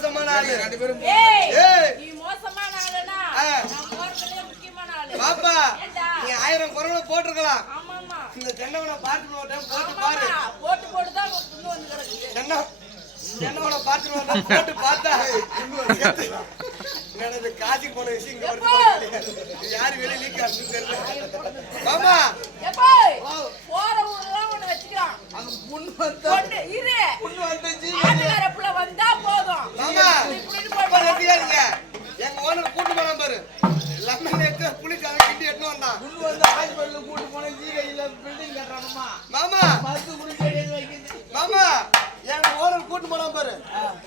மோசமான ஆளு. நீ மோசமான ஆளுனா நான் போறதுல முக்கியமான ஆளு. பாப்பா நீ 1000 குரலை போட்டுருக்கலாம். ஆமாமா. இந்த தென்னவனை பார்த்து போட்டு பாரு. போட்டு தான் புண்ணு வந்து கிடக்கு. தென்னவனை பார்த்து போட்டு பார்த்தா எனது காசிக்கு போன விஷயம் இங்க யாரு வெளியே லீக் ஆகுது தெரியல. மாமா போற ஊர்லாம் ஒண்ணு வச்சுக்கிறான். அங்க புண்ணு வந்து இரு புண்ணு வந்து ஆட்டுக்காரப்புல வந்தா போதும். மாமா இப்ப எங்க ஓனர் கூட்டு போனா பாரு. லெமன் எடுத்து புளிச்சாத கிண்டி எடுத்து வந்தான். புண்ணு வந்து ஹாஸ்பிடல்ல கூட்டு போன ஜீகையில பில்டிங் கட்டறானமா. மாமா பத்து குடி வைக்கிது. மாமா எங்க ஓனர் கூட்டு போனா பாரு.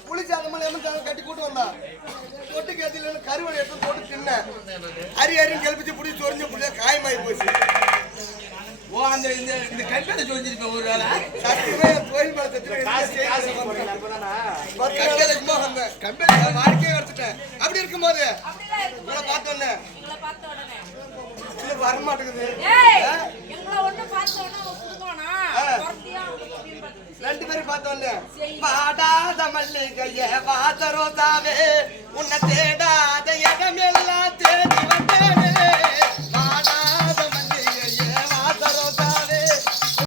புளிச்சாத லெமன் சாத கட்டி கூட்டு வந்தான். தொட்டு கேதில கருவாடு எடுத்து போட்டு தின்ன. அரி அரின்னு கெல்பிச்சு புடி சொரிஞ்சு புடியா காயமாயி போச்சு. ஓ அந்த இந்த கட்டட சொஞ்சிருப்ப ஒரு வேளை சத்தியமே கோயில் மேல சத்தியமே காசு போடலாம்னா கட்டட சும்மா வந்த கம்பெனி வாடிக்கே எடுத்துட்டேன். அப்படி இருக்கும்போது உங்களை பார்த்தோன்னே இல்ல வர மாட்டேங்குது. எங்களை ஒண்ணு பார்த்தோன்னா குடுவானா பொறத்தியா ரெண்டு பேரும் பார்த்தோன்னே பாடாத மல்லிகையே வாசரோதாவே உன்னை தேடா